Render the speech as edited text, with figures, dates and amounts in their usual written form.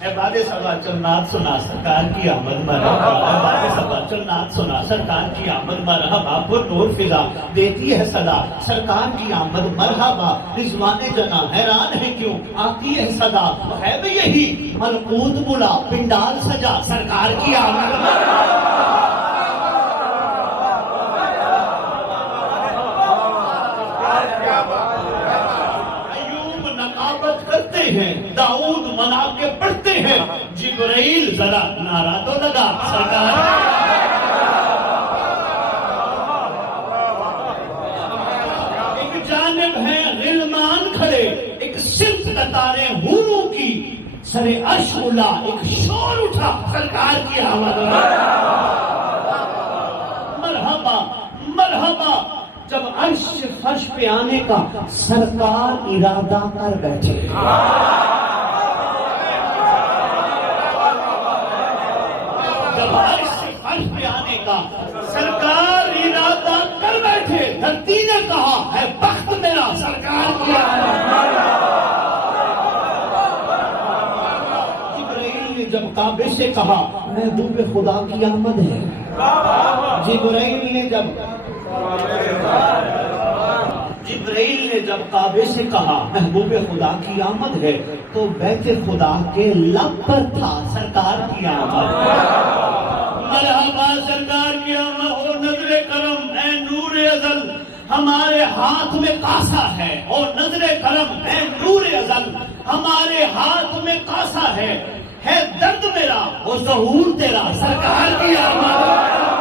بعد سبا چل نعت سنا سرکار کی آمد مرحبا، بعد سبا چل نعت سنا سرکار کی آمد مرحبا، پر نور فضا دیتی ہے صدا سرکار کی آمد مرحبا، رضوان جنا حیران ہے کیوں آتی ہے صدا، ہے بھی یہی ملکوت بلا پنڈال سجا سرکار کی آمد مرحبا۔ کرتے ہیں داؤد منا کے پڑھتے ہیں، جبرائیل ذرا نعرہ تو لگا سرکار۔ ایک جانب ہیں غلمان کھڑے، ایک صرف قطاریں حوروں کی، سر عرش الا ایک شور اٹھا سرکار کی آمد مرحبا مرحبا۔ جب عرش سے فرش پہ آنے کا سرکار ارادہ کر بیٹھے، جب عرش سے فرش پہ آنے کا سرکار ارادہ کر بیٹھے، دھرتی نے کہا ہے بخت میرا سرکار کی آمد۔ جبرائیل نے جب کعبے سے کہا محبوب خدا کی آمد ہے، جبرائیل نے جب کعبے سے کہا محبوب خدا کی آمد ہے، تو بیت خدا کے لب پر تھا سرکار کی آمد۔ مرحبا سرکار کی آمد ہو، نظر کرم اے نور ازل ہمارے ہاتھ میں کاسا ہے، اور نظر کرم اے نور ازل ہمارے ہاتھ میں کاسا ہے درد میرا اور ظہور تیرا سرکار کی آمد۔